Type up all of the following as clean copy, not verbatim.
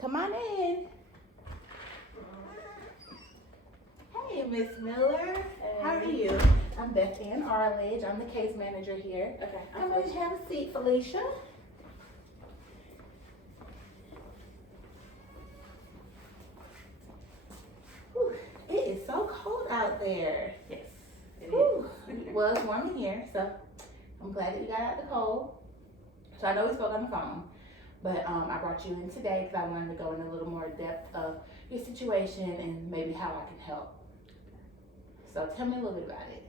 Come on in. Hey, Miss Miller. How are you? I'm Beth Ann Arledge. I'm the case manager here. Okay. Come on and have a seat, Felicia. Whew, it is so cold out there. Yes, it Whew. is. Well, it's warm in here, so I'm glad that you got out the cold. So I know we spoke on the phone, but I brought you in today because I wanted to go in a little more depth of your situation and maybe how I can help. So tell me a little bit about it.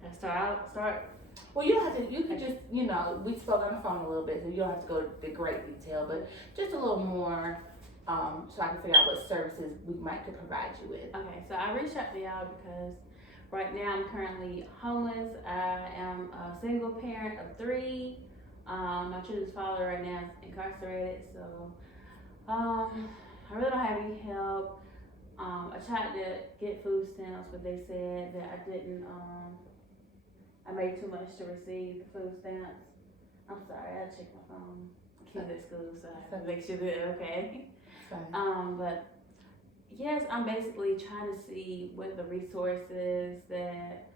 Let's start. Well, you don't have to. You could just, we spoke on the phone a little bit, so you don't have to go to great detail, but just a little more, so I can figure out what services we could provide you with. Okay, so I reached out to y'all because right now I'm currently homeless. I am a single parent of 3. My children's father right now is incarcerated, so I really don't have any help. I tried to get food stamps, but they said that I didn't. I made too much to receive the food stamps. I'm sorry, I had to check my phone. Kids at school, so I have to make sure they're okay. Fine. But yes, I'm basically trying to see what the resources that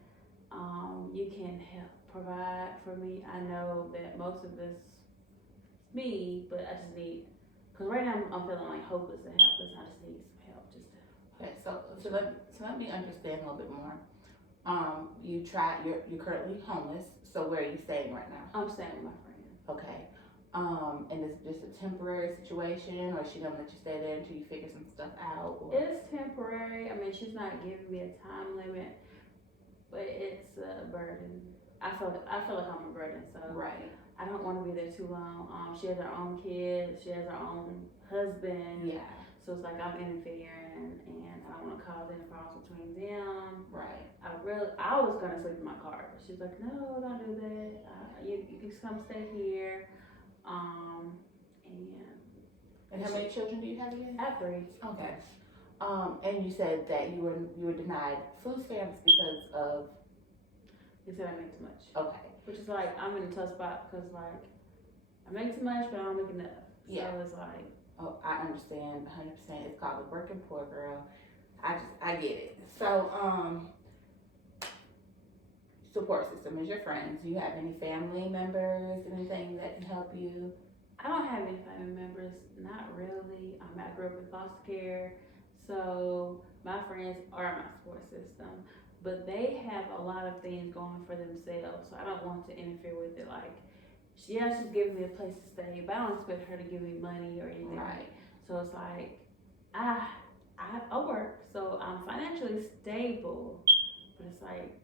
you can help provide for me. I know that most of this is me, but I just need, because right now I'm feeling like hopeless and helpless. I just need some help. Okay, so let me understand a little bit more. You're currently homeless, so where are you staying right now? I'm staying with my friend. Okay. And is it just a temporary situation, or is she gonna let you stay there until you figure some stuff out? Or? It's temporary. I mean, she's not giving me a time limit, but it's a burden. I feel like I'm a burden, so Right. I don't want to be there too long. She has her own kids. She has her own husband. Yeah. So it's like I'm interfering, and I don't want to cause any problems between them. Right. I was gonna sleep in my car, but she's like, no, don't do that. You can come stay here. And how many children do you have again? I have 3. Okay. And you said that you were denied food stamps because of. They said I make too much. Okay. Which is like, I'm in a tough spot because like I make too much, but I don't make enough. Yeah. So it's like. Oh, I understand 100%. It's called the working poor girl. I get it. So, support system is your friends. Do you have any family members, anything that can help you? I don't have any family members, not really. I grew up in foster care, so my friends are my support system, but they have a lot of things going for themselves, so I don't want to interfere with it. Like, she's giving me a place to stay, but I don't expect her to give me money or anything. Right. So it's like, I work, so I'm financially stable, but it's like,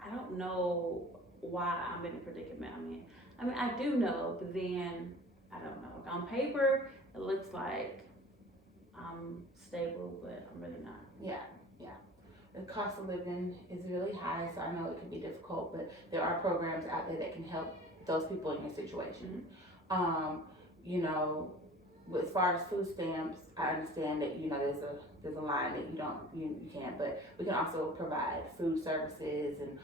I don't know why I'm in the predicament I'm in. I mean, I do know, but then I don't know. On paper, it looks like I'm stable, but I'm really not. Yeah. The cost of living is really high, so I know it can be difficult, but there are programs out there that can help those people in your situation. As far as food stamps, I understand that there's a line that you can't, but we can also provide food services and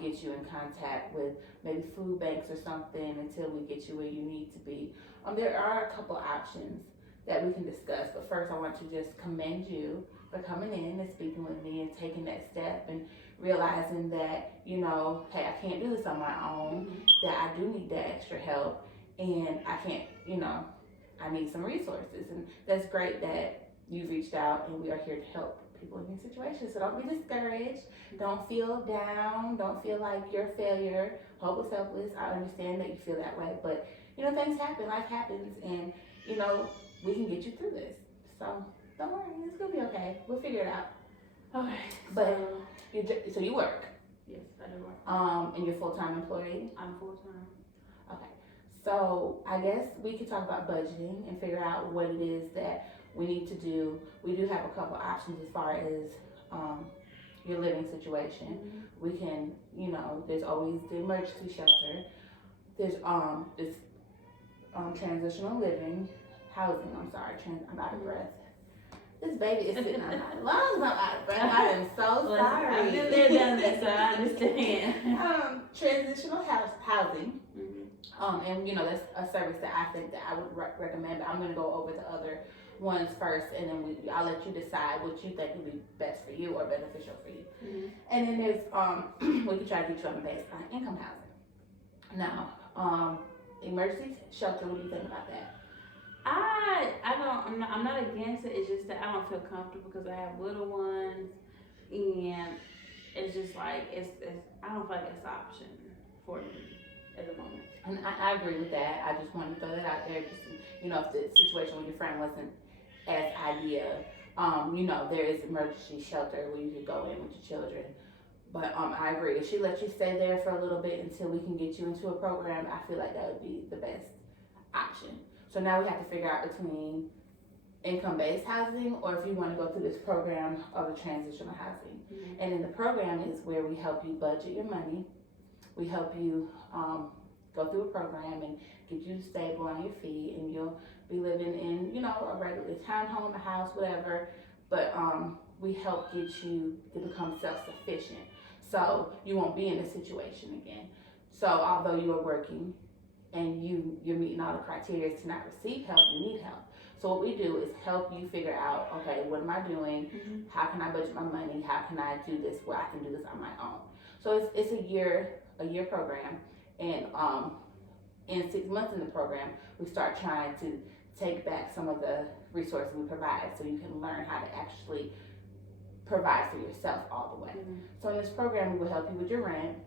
get you in contact with maybe food banks or something until we get you where you need to be. There are a couple options that we can discuss, but first I want to just commend you for coming in and speaking with me and taking that step and realizing that, hey, I can't do this on my own, that I do need that extra help, and I can't, I need some resources. And that's great that you reached out, and we are here to help people in these situations. So don't be discouraged. Don't feel down. Don't feel like you're a failure, hopeless, helpless. I understand that you feel that way, but things happen. Life happens, and we can get you through this. So don't worry, it's gonna be okay. We'll figure it out. Okay. But so you work. Yes, I do work. And you're a full-time employee. I'm full-time. Okay. So I guess we could talk about budgeting and figure out what it is that we need to do. We do have a couple options as far as your living situation. We can, there's always the emergency shelter. There's this transitional living, housing. I'm out of breath. This baby is sitting on my lungs. I'm out of breath. I am so sorry. I've been there, done that, so I understand. Transitional housing. And that's a service that I think that I would recommend. But I'm gonna go over the other ones first, and then I'll let you decide what you think would be best for you or beneficial for you. Mm-hmm. And then there's we can try to get you on the baseline income housing. Now, emergency shelter. What do you think about that? I'm not against it. It's just that I don't feel comfortable because I have little ones, and it's just like it's I don't feel like it's an option for me at the moment. And I agree with that. I just wanted to throw that out there. Just if the situation with your friend wasn't as ideal, there is emergency shelter where you could go in with your children. But I agree. If she lets you stay there for a little bit until we can get you into a program, I feel like that would be the best option. So now we have to figure out between income-based housing or if you want to go through this program of the transitional housing. Mm-hmm. And in the program is where we help you budget your money. We help you go through a program and get you stable on your feet, and you'll be living in, a regular townhome, a house, whatever. But we help get you to become self-sufficient, so you won't be in this situation again. So although you are working and you're meeting all the criteria to not receive help, you need help. So what we do is help you figure out, okay, what am I doing? Mm-hmm. How can I budget my money? How can I do this where I can do this on my own? So it's a year program, and in 6 months in the program, we start trying to take back some of the resources we provide, so you can learn how to actually provide for yourself all the way. Mm-hmm. So in this program, we will help you with your rent.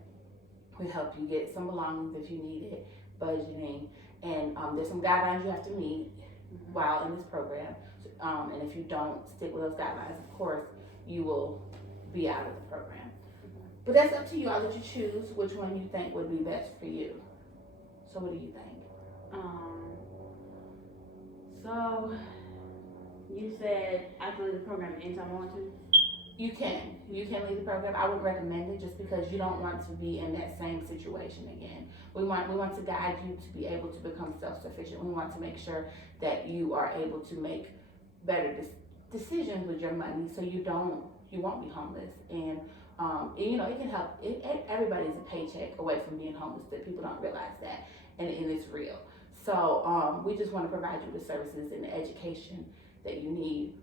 We help you get some belongings if you need it, budgeting, and there's some guidelines you have to meet Mm-hmm. while in this program. And if you don't stick with those guidelines, of course, you will be out of the program. Mm-hmm. But that's up to you. I'll let you choose which one you think would be best for you. So what do you think? So you said I can leave the program anytime I want to? You can leave the program. I would recommend it just because you don't want to be in that same situation again. We want to guide you to be able to become self-sufficient. We want to make sure that you are able to make better decisions with your money, so you won't be homeless. And it can help. Everybody's a paycheck away from being homeless. That people don't realize that, and it's real. So we just want to provide you with services and the education that you need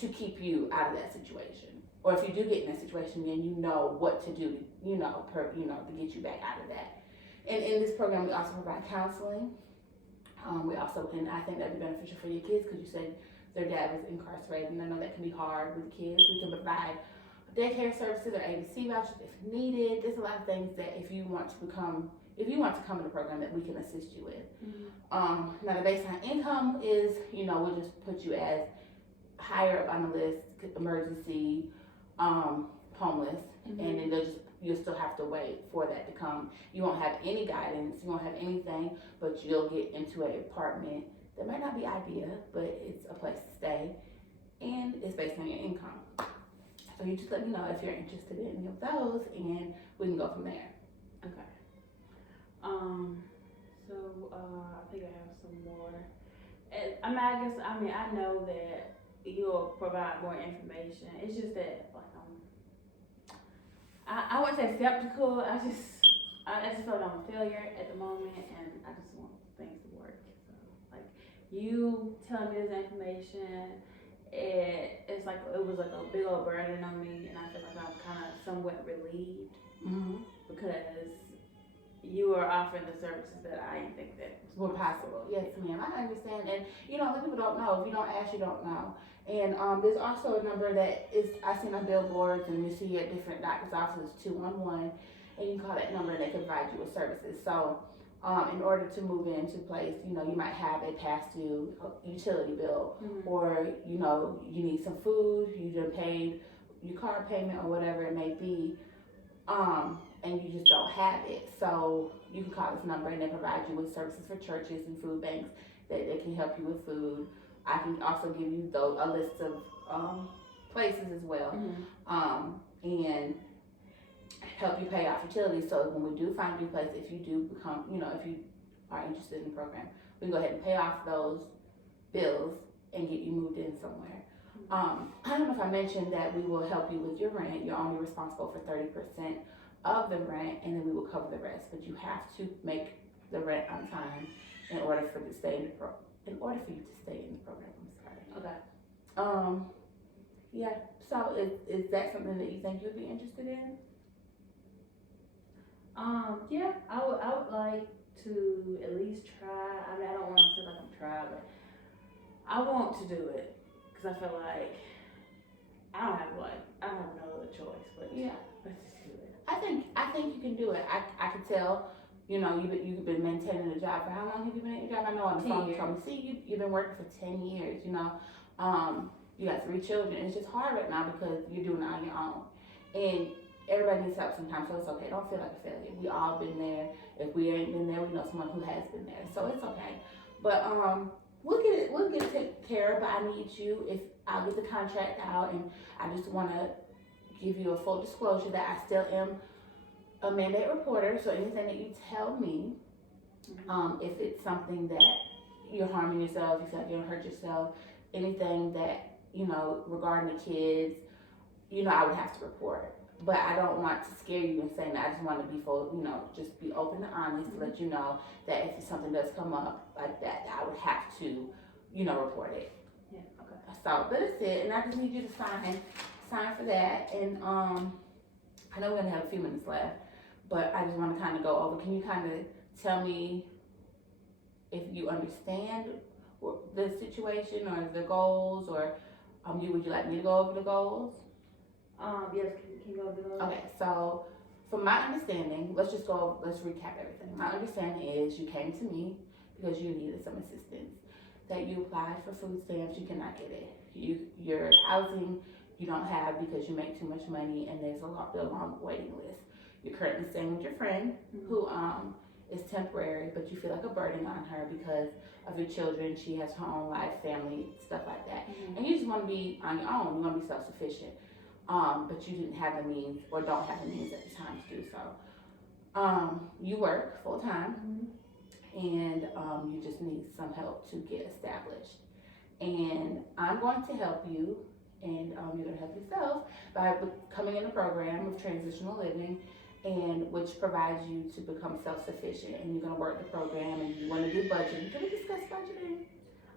to keep you out of that situation. Or if you do get in that situation, then you know what to do, to get you back out of that. And in this program, we also provide counseling. And I think that'd be beneficial for your kids because you said their dad was incarcerated, and I know that can be hard with kids. We can provide daycare services or ABC vouchers if needed. There's a lot of things that if you want to come in the program, that we can assist you with. Mm-hmm. Now the baseline income is, we'll just put you as higher up on the list, emergency, homeless, Mm-hmm. and then you'll still have to wait for that to come. You won't have any guidance, you won't have anything, but you'll get into an apartment that might not be ideal, but it's a place to stay, and it's based on your income. So you just let me know if you're interested in any of those, and we can go from there. Okay. I think I have some more. I know that you'll provide more information. It's just that, I wouldn't say skeptical. I just feel like I'm a failure at the moment, and I just want things to work. So, you telling me this information, it's like it was like a big old burden on me, and I feel like I'm kind of somewhat relieved because you are offering the services that I didn't think that were possible. Yes, ma'am. I understand. And a lot of people don't know. If you don't ask, you don't know. And there's also a number that I've seen on billboards and you see at different doctor's offices, 211, and you can call that number and they can provide you with services. So in order to move into place, you might have a past due utility bill, or you need some food, you just paid your car payment or whatever it may be, and you just don't have it. So you can call this number and they provide you with services for churches and food banks that they can help you with food. I can also give you a list of places as well, and help you pay off utilities. So when we do find a new place, if you do become, if you are interested in the program, we can go ahead and pay off those bills and get you moved in somewhere. I don't know if I mentioned that we will help you with your rent. You're only responsible for 30% of the rent, and then we will cover the rest. But you have to make the rent on time in order for you to stay in the program. I'm sorry. Okay. Yeah. So is that something that you think you'd be interested in? Yeah, I would like to at least try. I mean, I don't want to say like I'm trying, but I want to do it because I feel like I don't have no other choice, but Yeah. let's just do it. I think you can do it. I could tell. You've been maintaining the job for how long have you been at your job? I know on the 10 phone you years. told me. See, you've been working for 10 years. You got 3 children. It's just hard right now because you're doing it on your own, and everybody needs help sometimes. So it's okay. Don't feel like a failure. We all been there. If we ain't been there, we know someone who has been there. So it's okay. But we'll get it taken care of. But I need you. If I'll get the contract out, and I just want to give you a full disclosure that I still am a mandate reporter. So anything that you tell me, if it's something that you're harming yourself, you feel like you're gonna hurt yourself, anything that regarding the kids, I would have to report. But I don't want to scare you and saying that. I just want to be full, just be open and honest to let you know that if something does come up like that, I would have to, report it. Yeah. Okay. So, but that's it, and I just need you to sign for that. And I know we're gonna have a few minutes left, but I just want to kind of go over. Can you kind of tell me if you understand the situation or the goals, or would you like me to go over the goals? Yes. Can you go over those? Okay, so from my understanding, let's recap everything. My understanding is you came to me because you needed some assistance. That you applied for food stamps, you cannot get it. Your housing you don't have because you make too much money and there's a long waiting list. You're currently staying with your friend who is temporary, but you feel like a burden on her because of your children. She has her own life, family, stuff like that. And you just want to be on your own. You want to be self-sufficient. But you didn't have the means or don't have the means at the time to do so. You work full time and you just need some help to get established. And I'm going to help you, and you're going to help yourself by coming in a program of transitional living, and which provides you to become self-sufficient. And you're going to work the program, and you want to do budgeting. Can we discuss budgeting?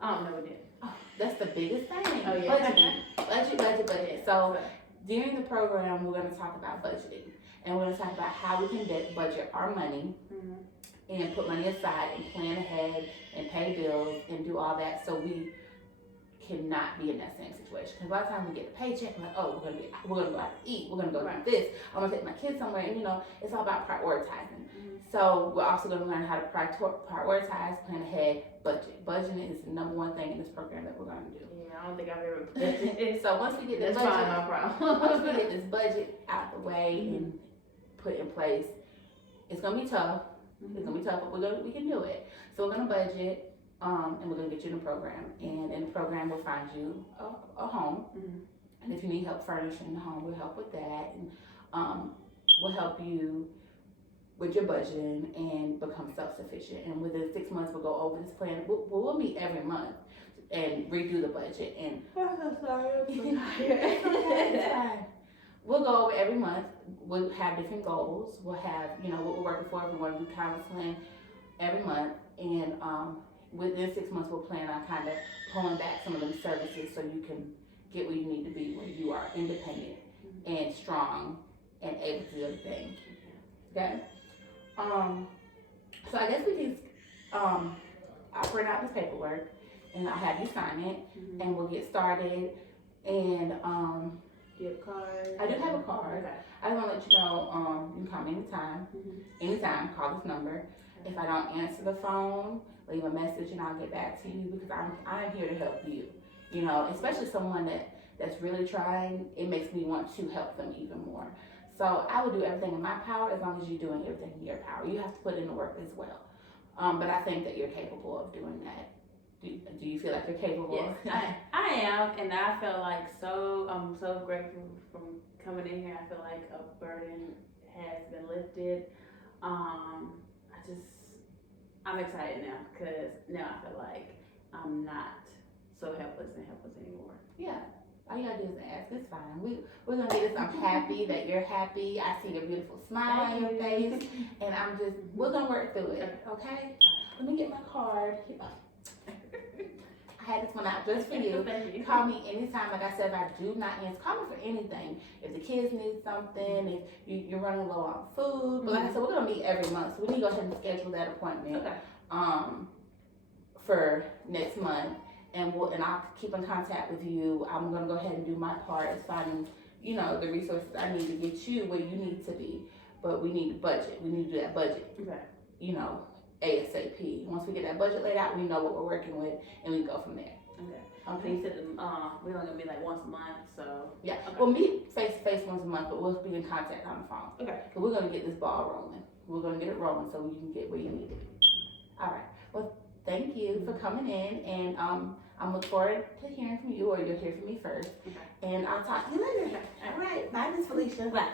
No, we didn't. Oh, that's the biggest thing. Oh yeah. Budgeting. Budget. So during the program, we're going to talk about budgeting, and we're going to talk about how we can budget our money. And put money aside and plan ahead and pay bills and do all that so we cannot be in that same situation. Because a lot of times we get the paycheck, we're like, oh, we're gonna go out to eat, we're gonna go do this, I'm gonna take my kids somewhere, and it's all about prioritizing. So we're also gonna learn how to prioritize, plan ahead, budget. Budgeting is the number one thing in this program that we're gonna do. Yeah, I don't think I've ever budgeted. So once we get this That's budget, fine, no problem. once we get this budget out the way and put in place, it's gonna be tough. It's gonna be tough, but we can do it. So we're gonna budget, and we're gonna get you in the program. And in the program, we'll find you a home. And if you need help furnishing the home, we'll help with that. And we'll help you with your budgeting and become self-sufficient. And within 6 months, we'll go over this plan. We'll meet every month and redo the budget. And I'm so sorry. I'm so it's fine. We'll go over every month. We'll have different goals. We'll have, what we're working for. If we want to do counseling every month. And within 6 months, we'll plan on kind of pulling back some of them services so you can get where you need to be when you are independent and strong and able to do everything. Okay? So I guess we can, I'll print out this paperwork and I'll have you sign it and we'll get started. And, do you have a card? I do have a card. Okay. I just want to let you know, you can call me anytime. Anytime, call this number. If I don't answer the phone, leave a message and I'll get back to you because I'm here to help you. Especially someone that's really trying, it makes me want to help them even more. So I will do everything in my power as long as you're doing everything in your power. You have to put in the work as well. But I think that you're capable of doing that. Do you feel like you're capable? Yes, I am, and I feel like I'm so grateful from coming in here. I feel like a burden has been lifted. I'm excited now because now I feel like I'm not so helpless anymore. Yeah. All you gotta do is ask. It's fine. We're gonna get this. I'm happy that you're happy. I see the beautiful smile on your face, and we're gonna work through it. Okay? Let me get my card. I had this one out just for you. Thank you. Call me anytime. Like I said, if I do not answer, call me for anything. If the kids need something, if you're running low on food. But like I said, we're gonna meet every month, so we need to go ahead and schedule that appointment. Okay. For next month, and I'll keep in contact with you. I'm gonna go ahead and do my part as finding, the resources I need to get you where you need to be. But we need a budget. We need to do that budget. Okay. ASAP. Once we get that budget laid out, we know what we're working with, and we can go from there. Okay. Okay. You said we're only gonna be like once a month, so Yeah. Okay. We'll meet face to face once a month, but we'll be in contact on the phone. Okay. So we're gonna get this ball rolling. We're gonna get it rolling so you can get where you need to be. All right. Well, thank you for coming in, and I'm looking forward to hearing from you, or you'll hear from me first. Okay. And I'll talk to you later. All right. Bye, Miss Felicia. Bye.